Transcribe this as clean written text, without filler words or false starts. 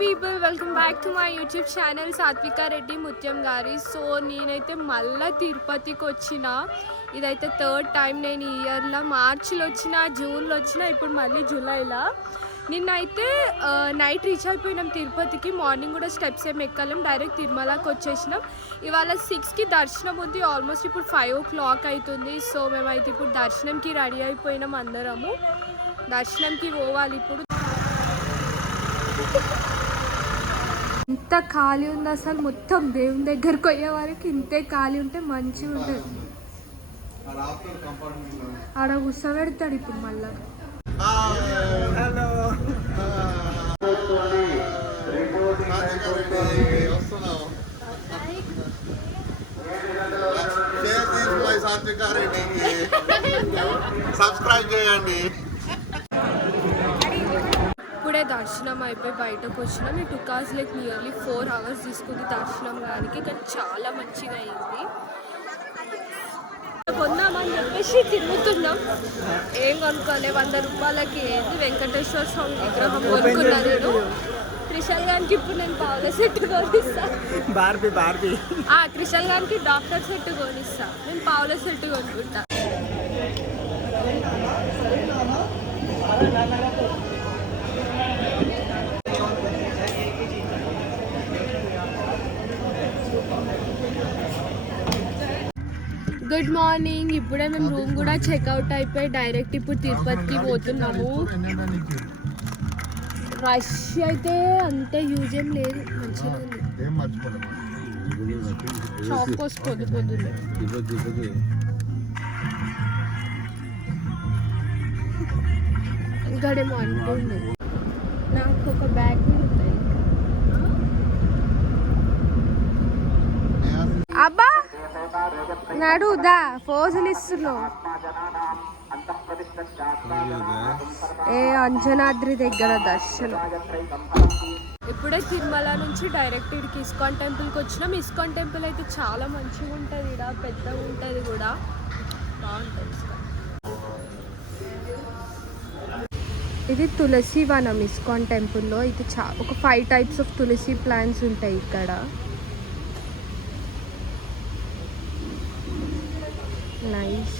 People welcome back to my YouTube channel సాత్విక రెడ్డి ముత్యం గారి. సో నేనైతే మళ్ళీ తిరుపతికి వచ్చిన. ఇదైతే థర్డ్ టైం. నేను ఈ ఇయర్లో మార్చిలో వచ్చిన, జూన్లో వచ్చిన, ఇప్పుడు మళ్ళీ జూలైలో. నిన్నైతే నైట్ రీచ్ అయిపోయినాం తిరుపతికి. మార్నింగ్ కూడా స్టెప్స్ ఏమి ఎక్కలేం, డైరెక్ట్ తిరుమలకి వచ్చేసినాం. ఇవాళ 6కి దర్శనం ఉంది. ఆల్మోస్ట్ ఇప్పుడు 5 o'clock అవుతుంది. సో మేమైతే ఇప్పుడు దర్శనంకి రెడీ అయిపోయినాం. అందరము దర్శనంకి పోవాలి. ఇప్పుడు ఇంత ఖాళీ ఉంది అసలు. మొత్తం దేవుని దగ్గరకు పోయే వరకు ఇంతే ఖాళీ ఉంటే మంచిగా ఉంటుంది. ఆడ కూర్చోబెడతాడు ఇప్పుడు మళ్ళా. సబ్స్క్రైబ్ చేయండి. ఇప్పుడే దర్శనం అయిపోయి బయటకు వచ్చినాం. ఈ 2 cars లైక్ నియర్లీ 4 hours తీసుకుంది దర్శనం గారికి. కానీ చాలా మంచిగా అయింది. కొందామని చెప్పేసి తిరుగుతున్నాం. ఏం కొనుక్కోలే. 100 రూపాయలకి ఏంది వెంకటేశ్వర స్వామి విగ్రహం కొనుక్కున్నా నేను. త్రిశల్ గారికి ఇప్పుడు నేను పావుల సెట్ కొనిస్తా. త్రిశల్ గారికి డాక్టర్ సెట్ కొనిస్తా. నేను పావుల సెట్ కొనుక్కుంటా. Good morning. ఇప్పుడే మేము రూమ్ కూడా చెక్అవుట్ అయిపోయి డైరెక్ట్ ఇప్పుడు తిరుపతికి పోతున్నాము. రష్ అయితే అంతే యూజ్ ఏం లేదు, మంచిగా ఉంది. షాప్ కోసం పొద్దున్నే ఇంకాడేమో అంటుంది. నాకు ఒక బ్యాగ్ కూడా ఉంది. అబ్బా నడుదా ఫోజులు ఇస్తున్నావు. అంజనాద్రి దగ్గర దర్శనం. ఇప్పుడే తిరుమల నుంచి డైరెక్ట్ ఇక్కడికి ఇస్కాన్ టెంపుల్కి వచ్చినాం. ఇస్కాన్ టెంపుల్ అయితే చాలా మంచిగా ఉంటుంది. ఇక్కడ పెద్దగా ఉంటుంది కూడా, బాగుంటుంది. ఇది తులసి వనం ఇస్కాన్ టెంపుల్లో. ఇది ఒక 5 types ఆఫ్ తులసి ప్లాంట్స్ ఉంటాయి ఇక్కడ. నైస్.